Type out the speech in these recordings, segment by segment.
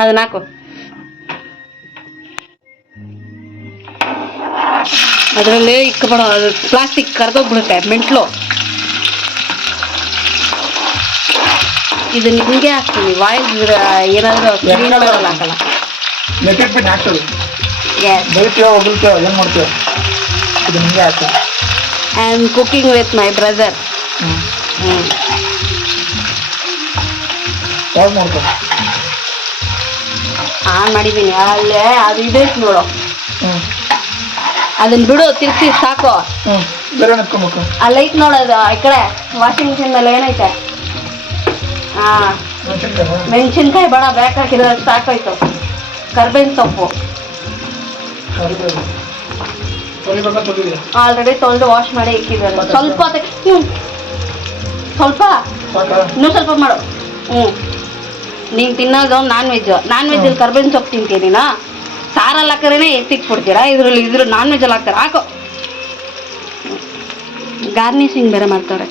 ಅದನ್ನ ಹಾಕು. ಅದರಲ್ಲಿ ಇಕ್ಕಬೇಡ, ಅದು ಪ್ಲಾಸ್ಟಿಕ್ ಕರ್ದೋಗ್ಬಿಡುತ್ತೆ ಮೆಂಟ್ಲು. ಇದು ನಿಮಗೆ ಹಾಕ್ತೀನಿ, ವಾಯ್ಸ್ ಏನಾದರೂ ಕ್ಲೀನ್ ಮಾಡೋಲ್ಲ ಹಾಕಲ್ಲ. I am cooking with my brother. On ಮಾಡಿದ್ದೀನಿ. ಅಲ್ಲೇ ಅದು ಇದೈತೆ ನೋಡು, ಅದನ್ನ ಬಿಡು, ತಿರ್ಸಿ ಸಾಕು. ಅಲ್ಲೈತೆ ನೋಡೋದು ಈ ಕಡೆ ವಾಷಿಂಗ್ ಮಿಷಿನ್ ಮೇಲೆ ಏನೈತೆ. ಹಾಂ, ಮೆಣಸಿನ್ಕಾಯಿ ಬೇಡ, ಬೇಕಾಕಿದ್ರೆ ಸಾಕಾಯ್ತು. ಕರ್ಬೇವಿನ ಸೊಪ್ಪು ಆಲ್ರೆಡಿ ತೊಳೆದು ವಾಶ್ ಮಾಡಿ ಇಕ್ಕಿದ್ದಾರೆ. ಸ್ವಲ್ಪ ಸ್ವಲ್ಪ ಇನ್ನೂ ಸ್ವಲ್ಪ ಮಾಡು. ನೀನು ತಿನ್ನೋದು ನಾನ್ ವೆಜ್ಜಲ್ಲಿ ಕರ್ಬೇವಿನ ಸೊಪ್ಪು ತಿಂತೀನಿ ನಾ. ಸಾರಲ್ಲಿ ಹಾಕಿದ್ರೆ ಎತ್ತಿಕ್ಬಿಡ್ತೀರಾ, ಇದ್ರ ನಾನ್ ವೆಜ್ಜಲ್ಲಿ ಹಾಕ್ತಾರೆ. ಹಾಕೋ. ಗಾರ್ನಿಶಿಂಗ್ ಬೇರೆ ಮಾಡ್ತಾರೆ.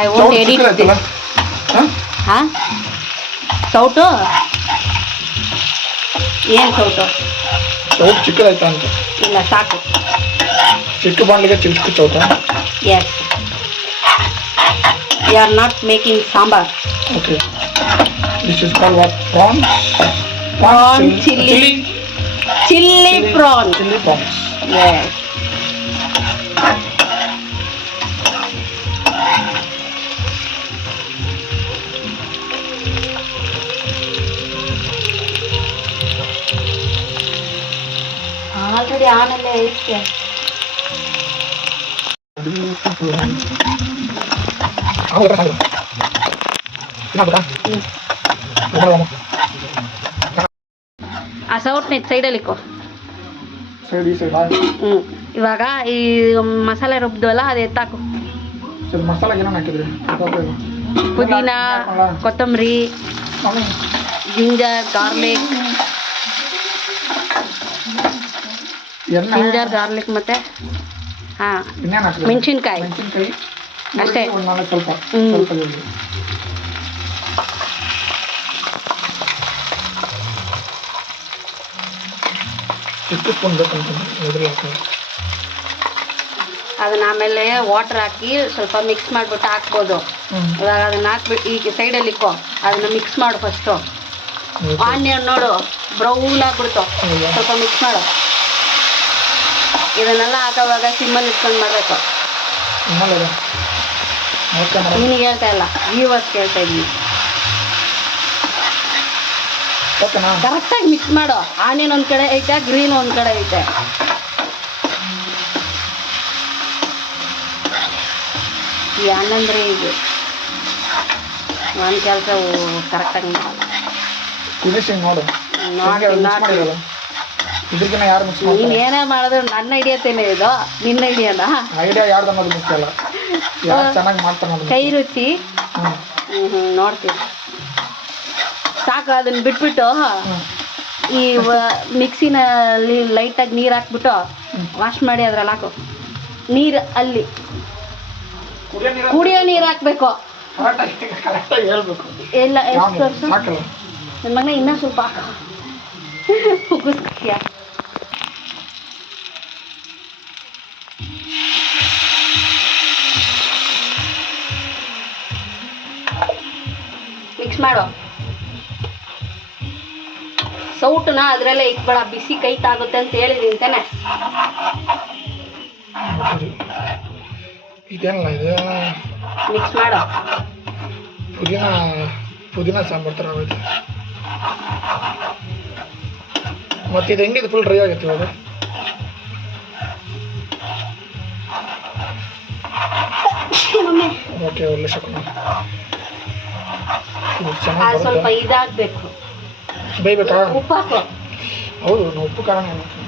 I want edit this. ಹಾಂ, ಸೌಟು ಏನು ಸೌಟು? ಸೌಟ್ ಚಿಕ್ಕದಾಯ್ತಾ ಅಂತ. ಇಲ್ಲ, ಸಾಕು. ಚಿಕ್ಕ ಬಾಂಡ್ಲಿಗೆ ಚಿಕ್ಕ ಸೌಟ. Yes, you are not making sambar. Okay, this is called what? Prawn chilli prawn. Chilli prawns. Yes. Already ಆನಲ್ಲೇ ಐತೆ. ಆ ಸೌಟ್ನ ಸೈಡಲ್ಲಿ ಇಕ್ಕೋ. ಇವಾಗ ಈ ಮಸಾಲೆ ರುಬ್ಬಿದ್ವಲ್ಲ, ಅದು ಎತ್ತಾಕು. ಮಸಾಲೆ ಏನೇನು ಹಾಕಿದ್ರಿ? ಪುದೀನ, ಕೊತ್ತಂಬರಿ, ಜಿಂಜರ್ ಗಾರ್ಲಿಕ್ ಮತ್ತೆ ಮೆಣಸಿನ್ಕಾಯಿ ಅಷ್ಟೇ. ಅದನ್ನ ಆಮೇಲೆ ವಾಟರ್ ಹಾಕಿ ಸ್ವಲ್ಪ ಮಿಕ್ಸ್ ಮಾಡಿಬಿಟ್ಟು ಹಾಕ್ಬೋದು. ಇವಾಗ ಅದನ್ನ ಹಾಕ್ಬಿಟ್ಟು ಈಗ ಸೈಡಲ್ಲಿ ಇಕ್ಕೋ. ಅದನ್ನ ಮಿಕ್ಸ್ ಮಾಡು ಫಸ್ಟು. ಆನಿಯನ್ ನೋಡು ಬ್ರೌನ್ ಆಗ್ಬಿಡ್ತು, ಸ್ವಲ್ಪ ಮಿಕ್ಸ್ ಮಾಡು. ಇದನ್ನೆಲ್ಲ ಹಾಕೋವಾಗ ಸಿಮ್ಮಲ್ಲಿ ಇಟ್ಕೊಂಡು ಮಾಡಬೇಕು. ನಿನಗೆ ಹೇಳ್ತಾ ಇಲ್ಲ, ವ್ಯೂವರ್ಸ್ ಕೇಳ್ತಾ ಇದ್ದೀನಿ. ಕರೆಕ್ಟಾಗಿ ಮಿಕ್ಸ್ ಮಾಡು. ಆನಿಯನ್ ಒಂದು ಕಡೆ ಐತೆ, ಗ್ರೀನ್ ಒಂದು ಕಡೆ ಐತೆ. ಈ ಅನ್ನಂದ್ರೆ ಇದು ಒಂದು ಕೆಲಸ ಕರೆಕ್ಟಾಗಿ ಮಾಡಲ್ಲ. ನೀನು ಏನೇ ಮಾಡಿದ್ರು ನನ್ನ ಐಡಿಯಾತೇನೆ ಇದು, ನಿನ್ನ ಐಡಿಯಾನ? ಕೈ ರುಚಿ ನೋಡ್ತೀವಿ. ಸಾಕು. ಅದನ್ನ ಬಿಟ್ಬಿಟ್ಟು ಈ ಮಿಕ್ಸಿನಲ್ಲಿ ಲೈಟಾಗಿ ನೀರು ಹಾಕ್ಬಿಟ್ಟು ವಾಶ್ ಮಾಡಿ ಅದ್ರಲ್ಲಿ ಹಾಕು. ನೀರು ಅಲ್ಲಿ ಕುಡಿಯೋ ನೀರು ಹಾಕ್ಬೇಕು. ಇಲ್ಲ, ಎಷ್ಟು ನನ್ನ ಮಗನ ಇನ್ನೂ ಸ್ವಲ್ಪ ಹಾಕು. ಉಗಿಸ್ತೀಯ? ಮಿಕ್ಸ್ ಮಾಡು. ಸೌಟನ್ನ ಅದರಲ್ಲೇ ಇಕ್ಬೇಡ, ಬಿಸಿ ಕೈ ತಾಗುತ್ತೆ ಅಂತ ಹೇಳಿದೀನಿ ತಾನೆ. ಇದೇನಲ್ಲ ಇದು? ಮಿಕ್ಸ್ ಮಾಡು. ಪುದೀನ ಸಾಂಬಾರು ಥರ ಆಗುತ್ತೆ. ಮತ್ತು ಇದು ಹೆಂಗಿದೆ? ಫುಲ್ ಡ್ರೈ ಆಗುತ್ತೆ ಇವಾಗ. ಓಕೆ, ಒಳ್ಳೆ ಶಕುನ. ಸ್ವಲ್ಪ ಇದಾಗಬೇಕು. ಬೇಯಬೇಕಾ? ಉಪ್ಪು ಹಾಕು. ಹೌದು, ಉಪ್ಪು ಖಾರ.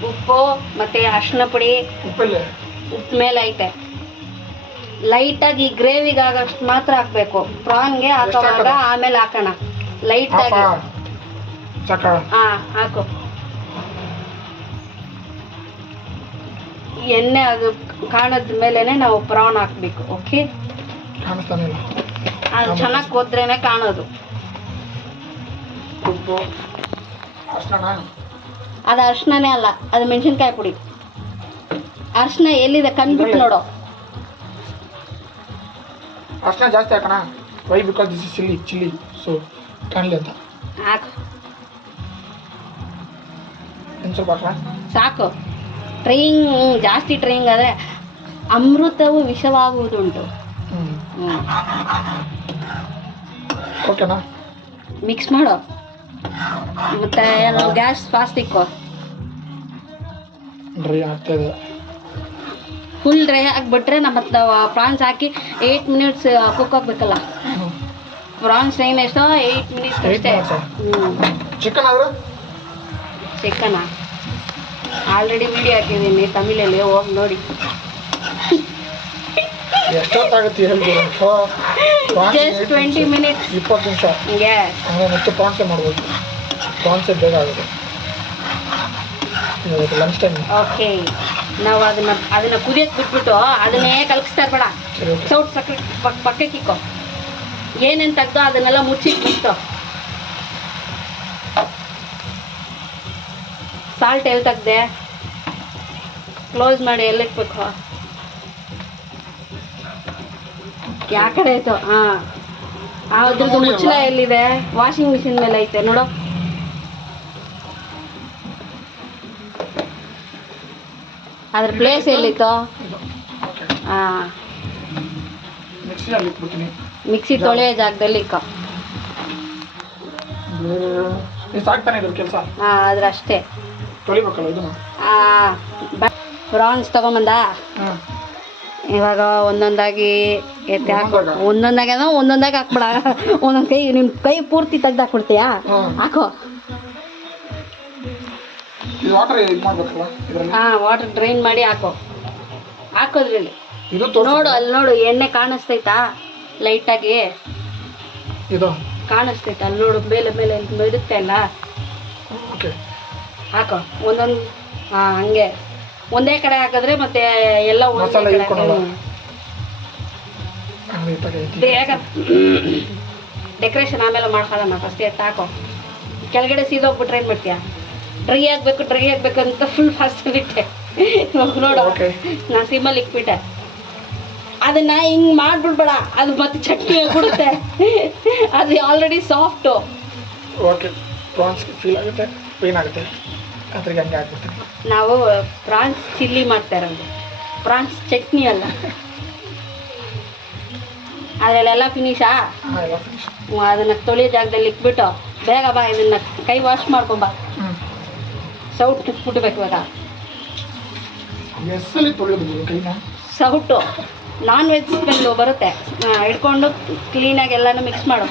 ಉಪ್ಪು ಮತ್ತೆ ಅರಿಶಿನ ಪುಡಿ. ಉಪ್ಪು ಮೇಲೆ ಐತೆ. ಲೈಟಾಗಿ ಗ್ರೇವಿಗೆ ಆಗೋಷ್ಟು ಮಾತ್ರ ಹಾಕಬೇಕು. ಪ್ರಾನ್ಗೆ ಹಾಕೋವಾಗ ಆಮೇಲೆ ಹಾಕೋಣ ಲೈಟಾಗಿ. ಹಾಂ, ಹಾಕು. ಎಣ್ಣೆ ಅದು ಕಾಣದ ಮೇಲೇ ನಾವು ಪ್ರಾನ್ ಹಾಕಬೇಕು. ಓಕೆ, ಕಾಣಿಸ್ತಾನೆ ಇಲ್ಲ. ಅದು ಚೆನ್ನಾಗಿ ಕೊದ್ರೇನೆ ಕಾಣೋದು. ಉಪ್ಪು ಅರ್ಶಿನ. ಅದು ಅರ್ಶಿಣನೇ ಅಲ್ಲ, ಅದು ಮೆಣಸಿನ್ಕಾಯಿ ಪುಡಿ. ಅರ್ಶಿನ ಎಲ್ಲಿದೆ ಕಂಡ್ಬಿಟ್ಟು ನೋಡು. ಅರ್ಶಿನ ಜಾಸ್ತಿ ಹಾಕೋಣ. Why because this is chilli so ಕಾಣಲಿ ಅಂತ. ಹಾಕು, ಇನ್ನು ಸ್ವಲ್ಪ ಹಾಕೋಣ. ಸಾಕು. ಟ್ರೈಯಿಂಗ್ ಜಾಸ್ತಿ ಟ್ರೈಯಿಂಗ್ ಆದರೆ ಅಮೃತವು ವಿಷವಾಗುವುದುಂಟು. ಓಕೆನಾ? ಮಿಕ್ಸ್ ಮಾಡು. ಮತ್ತೆ ಗ್ಯಾಸ್ ಫಾಸ್ಟ್ ಇಕ್ಕೋ. ಡ್ರೈ ಆಗ್ತಾಯಿದೆ. ಫುಲ್ ಡ್ರೈ ಆಗಿಬಿಟ್ರೆ ನಮ್ಮ ಪ್ರಾನ್ಸ್ ಹಾಕಿ 8 ಮಿನಿಟ್ಸ್ ಕುಕ್ ಆಗಬೇಕಲ್ಲ. ಪ್ರಾನ್ಸ್ ಟೈಮ್ ಎಷ್ಟೋ 8 ಮಿನಿಟ್ಸ್ ಅಷ್ಟೇ. ಚಿಕನ್ ಆದ್ರೆ ಚಿಕನಾ ಆಲ್ರೆಡಿ ವಿಡಿಯೋ ಹಾಕಿದ್ದೀನಿ ತಮಿಳಲ್ಲಿ, ಹೋಗಿ ನೋಡಿ. ಎಷ್ಟೊತ್ತಾಗುತ್ತೆ ಹೇಳಿ? ಜಸ್ಟ್ 20 ಮಿನಿಟ್ಸ್, 20 ನಿಮಿಷ. ಹಂಗೆ ಮತ್ತೆ ಪ್ರಾನ್ಸೇ ಮಾಡ್ಬೋದು. ಪ್ರಾನ್ಸೇ ಬೇಗ ಆಗುತ್ತೆ. Lunch time. ಓಕೆ, ನಾವು ಅದನ್ನ ಕುದಿಯಕ್ಕೆ ಬಿಟ್ಬಿಟ್ಟು ಅದನ್ನೇ ಕಲಗಿಸ್ತಾ ಇರ್ಬೇಡ. ಸೌಟ್ ಸಕ್ಕರೆ ಪಕ್ಕಕ್ಕೆ ಇಕ್ಕೋ. ಏನೇನು ತೆಗ್ದೋ ಅದನ್ನೆಲ್ಲ ಮುಚ್ಚಿಟ್ಬಿಟ್ಟು. ಸಾಲ್ಟ್ ಎಲ್ಲಿ ತೆಗ್ದೆ? ಕ್ಲೋಸ್ ಮಾಡಿ ಎಲ್ಲಿಟ್ಬೇಕು? ಯಾವ ಕಡೆ ಆಯ್ತು? ಹಾಂ, ಅದ್ರದ್ದು ಮುಚ್ಚಳ ಎಲ್ಲಿದೆ? ವಾಷಿಂಗ್ ಮಿಷಿನ್ ಮೇಲೆ ಐತೆ ನೋಡು. ಅದ್ರ ಪ್ಲೇಸ್ ಎಲ್ಲಿತ್ತು? ಹಾಂ, ಮಿಕ್ಸಿ ತೊಳೆಯೋ ಜಾಗದಲ್ಲಿ ಇಕ್ಕ. ಸಾಕ್ತಾನೆ ಇದ್ರ ಕೆಲಸ. ಹಾಂ, ಅದ್ರ ಅಷ್ಟೇ. ತೊಳಿಬೇಕಲ್ಲ ಇದನ್ನ. ಪ್ರಾನ್ಸ್ ತಗೊಂಬಂದ. ಇವಾಗ ಒಂದೊಂದಾಗಿ ಎತ್ತಿ ಹಾಕೋ. ಒಂದೊಂದಾಗಿ ಹಾಕ್ಬಿಡ. ಒಂದೊಂದು ಕೈ, ನಿಮ್ಮ ಕೈ ಪೂರ್ತಿ ತೆಗ್ದು ಹಾಕ್ಬಿಡ್ತೀಯಾ? ಹಾಕೋ. ಹಾಂ, ವಾಟರ್ ಡ್ರೈನ್ ಮಾಡಿ ಹಾಕೋ. ಹಾಕೋದ್ರಲ್ಲಿ ನೋಡು, ಅಲ್ಲಿ ನೋಡು, ಎಣ್ಣೆ ಕಾಣಿಸ್ತೈತಾ? ಲೈಟಾಗಿ ಕಾಣಿಸ್ತೈತಾ? ಅಲ್ಲಿ ನೋಡು, ಮೇಲೆ ಮೇಲೆ ಇರುತ್ತೆ ಅಲ್ಲ, ಹಾಕೋ ಒಂದೊಂದು. ಹಾಂ, ಹಂಗೆ ಒಂದೇ ಕಡೆ ಹಾಕಿದ್ರೆ ಮತ್ತೆ ಎಲ್ಲ ಬೇಗ ಡೆಕೋರೇಷನ್ ಆಮೇಲೆ ಮಾಡ್ಕೊಳ್ಳೋಣ. ಫಸ್ಟ್ ಎತ್ತು ಹಾಕೋ. ಕೆಳಗಡೆ ಸೀದೋಗ್ಬಿಟ್ರೆ ಏನು ಮಾಡ್ತೀಯ? ಡ್ರೈ ಆಗಬೇಕು ಅಂತ ಫುಲ್ ಫಾಸ್ಟ್ ಬಿಟ್ಟೆ. ನೋಡು, ನಾನು ಸಿಮ್ಮಲ್ಲಿ ಇಕ್ಬಿಟ್ಟೆ. ಅದನ್ನ ಹಿಂಗೆ ಮಾಡಿಬಿಡ್ಬೇಡ, ಅದು ಮತ್ತೆ ಚಟ್ನಿ ಆಗ್ಬಿಡುತ್ತೆ. ಅದು already soft. Okay, prawns feel ಆಗುತ್ತೆ, ಪೇನ್ ಆಗುತ್ತೆ. ಅದ್ರಿಗೆ ಹಂಗೆ ಆಗ್ಬಿಡ್ತೀನಿ. ನಾವು ಪ್ರಾನ್ಸ್ ಚಿಲ್ಲಿ ಮಾಡ್ತಾ ಇರೋದು, ಪ್ರಾನ್ಸ್ ಚಟ್ನಿ ಅಲ್ಲ. ಅದರಲ್ಲೆಲ್ಲ ಫಿನಿಶಾ? ಅದನ್ನು ತೊಳೆಯೋ ಜಾಗದಲ್ಲಿ ಇಕ್ಬಿಟ್ಟು ಬೇಗ ಬಾ, ಇದನ್ನು ಕೈ ವಾಶ್ ಮಾಡ್ಕೊಂಬ. ಸೌಟ್ ಬಿಟ್ಬಿಡ್ಬೇಕು ಇವಾಗ. ಸೌಟು ನಾನ್ ವೆಜ್ ಸ್ಮೆಲ್ಲು ಬರುತ್ತೆ. ಹಿಡ್ಕೊಂಡು ಕ್ಲೀನಾಗಿ ಎಲ್ಲನೂ ಮಿಕ್ಸ್ ಮಾಡು.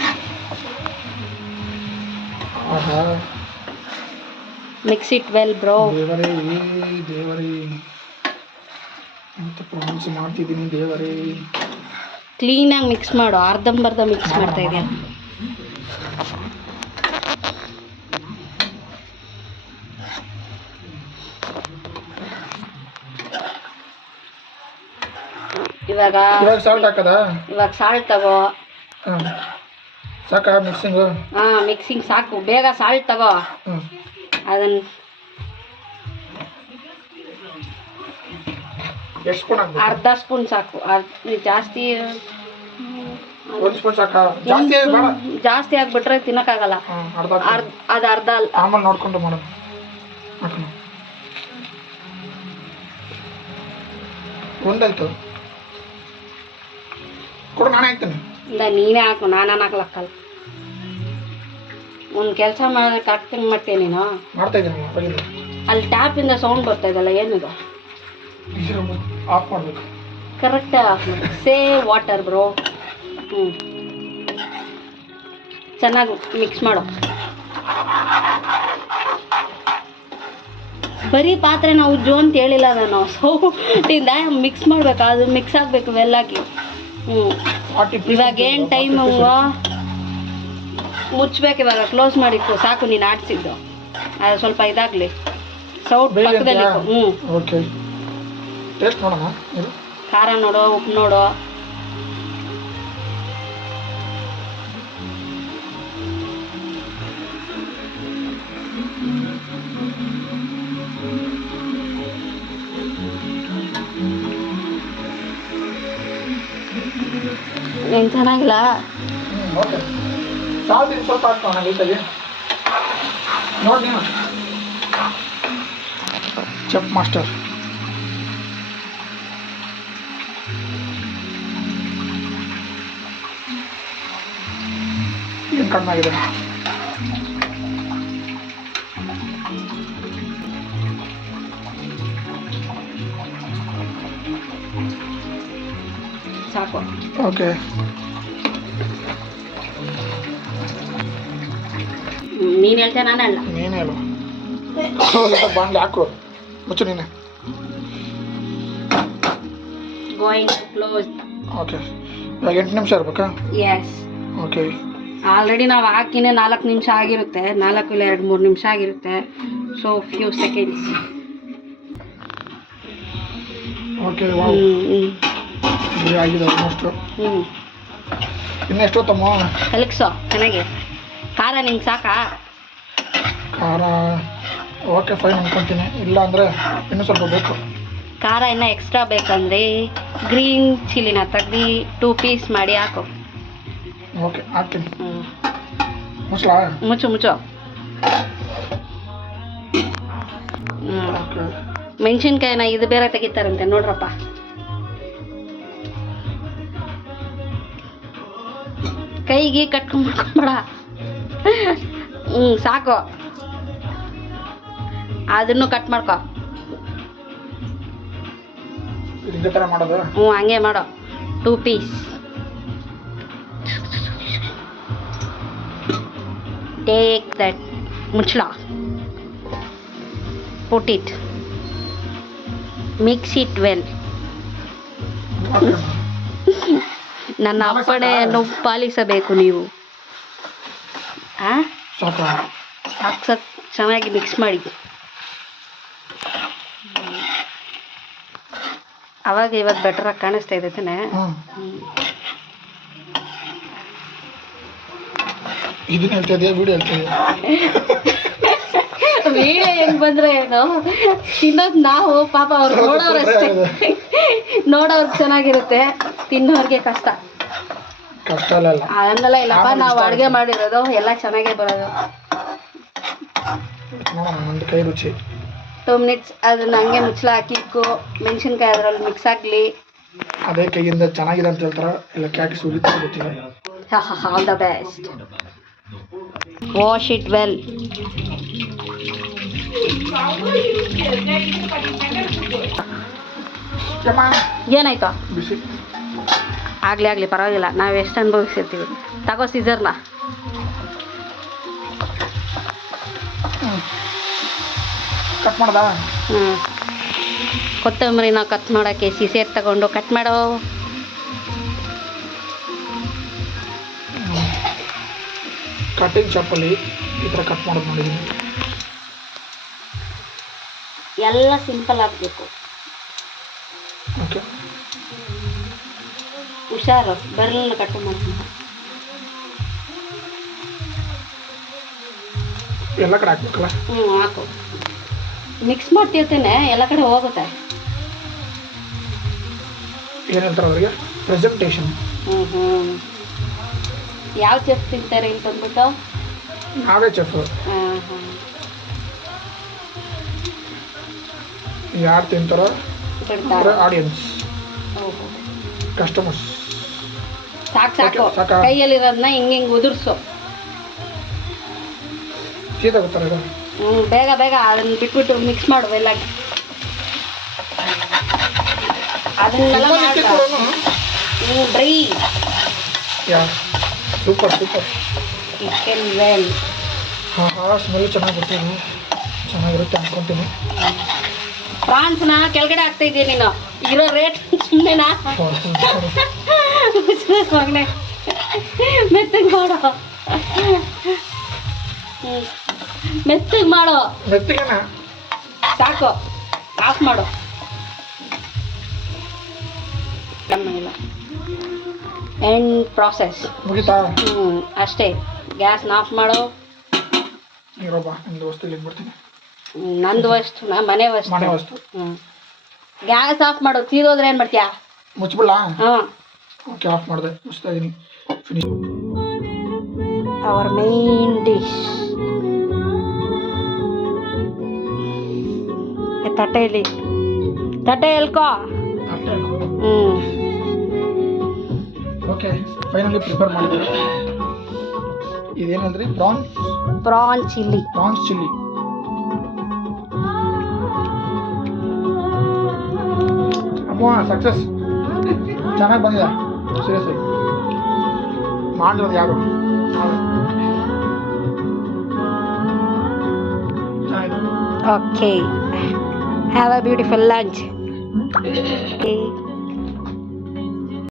Mix it well bro. ಮಾಡ್ತಿದ್ದೀನಿ ದೇವರೇ. ಕ್ಲೀನಾಗಿ ಮಿಕ್ಸ್ ಮಾಡು. ಅರ್ಧಂಬರ್ಧ ಮಿಕ್ಸ್ ಮಾಡ್ತಾ ಇದೆಯಾ? ಇವಾಗ ಸಾಲ್ಟ್ ಹಾಕದ? ಇವಾಗ ಸಾಲ್ಟ್ ತಗೋ. ಸಾಕಾ ಮಿಕ್ಸಿಂಗು? ಹಾಂ, ಮಿಕ್ಸಿಂಗ್ ಸಾಕು. ಬೇಗ ಸಾಲ್ಟ್ ತಗೋ. ಅದನ್ನು ಅರ್ಧ ಸ್ಪೂನ್ ಸಾಕು. ಜಾಸ್ತಿ ಜಾಸ್ತಿ ಆಗ್ಬಿಟ್ರೆ ತಿನ್ನಕ್ಕಾಗಲ್ಲ. ಅದು ಅರ್ಧ ಆಮೇಲೆ ನೋಡ್ಕೊಂಡು ಮಾಡೋಣ. ಒಂದಾಯ್ತು ಕೊಡು, ನಾನೇ ಹಾಕ್ತೀನಿ. ನೀನೇ ಹಾಕು, ನಾನು ಹಾಕ್ಲಕ್ಕಲ್ಲ. ಒಂದು ಕೆಲಸ ಮಾಡೋದಕ್ಕೆ ಹಾಕ್ತೀನಿ ಮಾಡ್ತೀನಿ. ನೀನು ಮಾಡ್ತಾ ಇದ್ದೀನಿ. ಅಲ್ಲಿ ಟ್ಯಾಪಿಂದ ಸೌಂಡ್ ಬರ್ತಾ ಇದಲ್ಲ, ಏನಿದು? ಆಫ್ ಮಾಡಬೇಕು. ಕರೆಕ್ಟಾಗಿ ಆಫ್ ಮಾಡಿ. Save water bro. ಚೆನ್ನಾಗಿ ಮಿಕ್ಸ್ ಮಾಡು. ಬರೀ ಪಾತ್ರೆ ನಾವು ಉಜ್ಜು ಅಂತ ಹೇಳಿಲ್ಲ ನಾನು. ಸೌಟಿಂದ ಮಿಕ್ಸ್ ಮಾಡ್ಬೇಕು, ಅದು ಮಿಕ್ಸ್ ಆಗಬೇಕು ಇವೆಲ್ಲಾಕಿ. ಇವಾಗ ಏನು ಟೈಮ್ ಮುಚ್ಚಬೇಕು. ಇವಾಗ ಕ್ಲೋಸ್ ಮಾಡಿತ್ತು ಸಾಕು. ನೀನು ಆಡಿಸಿದ್ದು ಅದು ಸ್ವಲ್ಪ ಇದಾಗಲಿ. ಸೌಟ್ ಪಕ್ಕದಲ್ಲಿ. ಓಕೆ, ಟೇಸ್ಟ್ ನೋಡೋಣ. ಖಾರ ನೋಡು, ಉಪ್ಪು ನೋಡು. ಏನು ಚೆನ್ನಾಗಿಲ್ಲ. ಓಕೆ ಸಾಲ್ಟ್ ಇದು ಸ್ವಲ್ಪ ಹಾಕ್ತಾವ ಲೈಟಾಗಿ ನೋಡಿ ನೀನು ಚೆಫ್ ಮಾಸ್ಟರ್. ಏನು ಕಡಿಮೆ ಆಗಿದೆ? ಸಾಕು. ಓಕೆ ನೀನು ಹೇಳ್ತೇನೆ ನಾನು ಹೇಳ. ನೀನೇ ಅಲ್ಲ ಬಾಣಲೆ ಹಾಕು ಮುಚ್ಚು ನೀನೆ. Going to close. ಓಕೆ ಇವಾಗ 8 ನಿಮಿಷ ಇರ್ಬೇಕಾ? ಎಸ್. ಓಕೆ ಆಲ್ರೆಡಿ ನಾವು ಹಾಕಿನೇ 4 ನಿಮಿಷ ಆಗಿರುತ್ತೆ, 4 ಇಲ್ಲ 2-3 ನಿಮಿಷ ಆಗಿರುತ್ತೆ. So few seconds. Okay wow ಇದು ಆಗಿದೆ ಆಲ್ಮೋಸ್ಟ್. ಇನ್ನೆಷ್ಟು ತಮ್ಮ ಕಲಕ್ಸೋ ಚೆನ್ನಾಗಿ. ಖಾರ ನಿಂಗೆ ಸಾಕಾ? ಖಾರ ಓಕೆ ಫೈನ್ ಅನ್ಕೊತೀನಿ, ಇಲ್ಲ ಅಂದರೆ ಇನ್ನೂ ಸ್ವಲ್ಪ ಬೇಕು. ಖಾರ ಇನ್ನೂ ಎಕ್ಸ್ಟ್ರಾ ಬೇಕಂದ್ರೆ ಗ್ರೀನ್ ಚಿಲ್ಲಿನ ತೆಗ್ದು 2 ಪೀಸ್ ಮಾಡಿ ಹಾಕು. ಓಕೆ ಹಾಕ್ತೀನಿ. ಮುಚ್ಚಲಾ? ಮುಚ್ಚು ಮುಚ್ಚು. ಓಕೆ ಮೆಣಸಿನ್ಕಾಯಿನ ಇದು ಬೇರೆ ತೆಗಿತಾರಂತೆ ನೋಡ್ರಪ್ಪ. ಕೈಗೆ ಕಟ್ಕೊಂಡ್ಬೇಡ. ಸಾಕು, ಅದನ್ನು ಕಟ್ ಮಾಡ್ಕೊ. ಇದೇ ಥರ ಮಾಡೋದು? ಹಂಗೆ ಮಾಡೋ. 2 ಪೀಸ್. ಟೇಕ್ ದಟ್ ಮುಚ್ಚಳ. Put it. Mix it well. ನನ್ನ ಅಪ್ಪಣೆಯನ್ನು ಪಾಲಿಸಬೇಕು ನೀವು. ಸಾಕು ಚೆನ್ನಾಗಿ ಮಿಕ್ಸ್ ಮಾಡಿ. ಅವಾಗ ಇವಾಗ ಬೆಟರಾಗಿ ಕಾಣಿಸ್ತಾ ಇದೆ ತಾನೆ? ಇದನ್ನ ಹೇಳ್ತಾ ಇದೆಯಾ ವಿಡಿಯೋ ಹೇಳ್ತಾ ಇದೆಯಾ? ವಿಡಿಯೋ ಹೆಂಗ್ ಬಂದ್ರೆ ಏನು, ತಿನ್ನೋದು ನಾವು ಪಾಪ ಅವ್ರು ನೋಡೋರಷ್ಟೇ. ನೋಡೋರ್ಗೆ ಚೆನ್ನಾಗಿರುತ್ತೆ, ತಿನ್ನೋರ್ಗೆ ಕಷ್ಟ. ಕಷ್ಟ ಅಲ್ಲ ಅದನ್ನೆಲ್ಲ ಇಲ್ಲಪ್ಪ, ನಾವು ಅಡುಗೆ ಮಾಡಿರೋದು ಎಲ್ಲ ಚೆನ್ನಾಗೇ ಬರೋದು. ನೋಡೋಣ ಒಂದು ಕೈ ರುಚಿ. 2 ಮಿನಿಟ್ಸ್ ಅದನ್ನ ಹಂಗೆ ಮುಚ್ಚಳ ಹಾಕಿಕ್ಕು. ಮೆಣಸಿನ್ಕಾಯಿ ಅದರಲ್ಲಿ ಮಿಕ್ಸ್ ಆಗಲಿ. ಅದೇ ಕೈಯಿಂದ ಚೆನ್ನಾಗಿದೆ ಅಂತ ಹೇಳ್ತಾರ, ಇಲ್ಲ ಕ್ಯಾಕಿ ಸುಲಿತಾರೆ ಗೊತ್ತಿಲ್ಲ. All the best. Wash it well. ಏನಾಯ್ತು? ಬಿಸಿ ಆಗಲಿ ಪರವಾಗಿಲ್ಲ, ನಾವು ಎಷ್ಟು ಅನುಭವಿಸಿರ್ತೀವಿ. ತಗೋ ಸೀಸರ್ನ. ಕಟ್ ಮಾಡ್ದ? ಕೊತ್ತಂಬರಿನ ಕಟ್ ಮಾಡೋಕ್ಕೆ ಸೀಸರ್ ತಗೊಂಡು ಕಟ್ ಮಾಡೋ. ಕಟಿಂಗ್ ಚಾಪಲ್ಲಿ ಈ ಥರ ಕಟ್ ಮಾಡೋದು ನೋಡಿದ್ದೀನಿ. ಎಲ್ಲ ಸಿಂಪಲ್ ಆಗಬೇಕು. ಓಕೆ ಹುಷಾರು, ಬೆರಳನ್ನ ಕಟ್ ಮಾಡ್ತೀನಿ. ಎಲ್ಲ ಕಡೆ ಹಾಕ್ಬೇಕಲ್ಲ? ಹಾಕು. ಮಿಕ್ಸ್ ಮಾಡ್ತಿರ್ತೀನಿ, ಎಲ್ಲ ಕಡೆ ಹೋಗುತ್ತೆ. ಏನು ಹೇಳ್ತಾರೆ ಅವರಿಗೆ? ಪ್ರೆಸೆಂಟೇಷನ್. ಯಾವ ಚೆಫ್ ತಿಂತಾರೆ ಇಲ್ಲಿ ಬಂದ್ಬಿಟ್ಟು? ನಾವೇ ಚೆಫ್. ಯಾರು ತಿಂತಾರೋ ಆಡಿಯನ್ಸ್, ಕಸ್ಟಮರ್ಸ್. ಸಾಕು ಕೈಯಲ್ಲಿರೋದನ್ನ ಹಿಂಗೆ ಉದುರ್ಸು. ಸೀದಾಗುತ್ತಾರೆ ಇದು. ಬೇಗ ಅದನ್ನ ಬಿಟ್ಬಿಟ್ಟು ಮಿಕ್ಸ್ ಮಾಡು ಎಲ್ಲ. ಅದನ್ನೆಲ್ಲ dry. Super chicken well. Smell ಚೆನ್ನಾಗಿ ಬರ್ತೀನಿ, ಚೆನ್ನಾಗಿರುತ್ತೆ ಅನ್ಕೊಂತೀನಿ. ಪ್ರಾನ್ಸ್ನ ಕೆಳಗಡೆ ಹಾಕ್ತಾ ಇದೀಯ ನೀನು, ಇರೋ ರೇಟ್ ಸುಮ್ಮನೆನಾ? ಮಗನೆ ಮೆತ್ತಗೆ ಮಾಡೋ, ಮೆತ್ತಗೆ ಮಾಡೋ. ಮೆತ್ತಗೆನಾ? ಸಾಕು, ಆಫ್ ಮಾಡು. ಇಲ್ಲ ಎಂಡ್ ಪ್ರಾಸೆಸ್ ಮುಗಿತಾ? ಅಷ್ಟೇ. ಗ್ಯಾಸ್ನ ಆಫ್ ಮಾಡು. ಇರೋಬ ನಿಮ್ದು ವಸ್ತು ಇಲ್ಲಿ ಬಿಡ್ತೀನಿ. ನಂದು ವಸ್ತು, ಮನೆ ವಸ್ತು. ಗ್ಯಾಸ್ ಆಫ್ ಮಾಡು. ತೀರೋದ್ರೆ ಏನು ಮಾಡ್ತೀಯಾ? ಮುಚ್ಬಿಡ್ಲಾ? ಓಕೆ, ಆಫ್ ಮಾಡಿದೆ, ಮುಚ್ತಾ ಇದ್ದೀನಿ. ಫಿನಿಶ್. Our main dish. ತಟ್ಟೆ ಎಲ್ಕೋ. ಓಕೆ, ಫೈನಲಿ ಪ್ರಿಪೇರ್ ಮಾಡಿದ್ದೀವಿ. ಇದೇನಂದ್ರಿ? Prawn chilli. ಅಮ್ಮ ಸಕ್ಸಸ್, ಚೆನ್ನಾಗಿ ಬಂದಿದೆ. ಸೀರಿಯಸ್ಲಿ ಮಾಡಿರೋದು ಯಾರು? Okay. Have a beautiful lunch. Okay.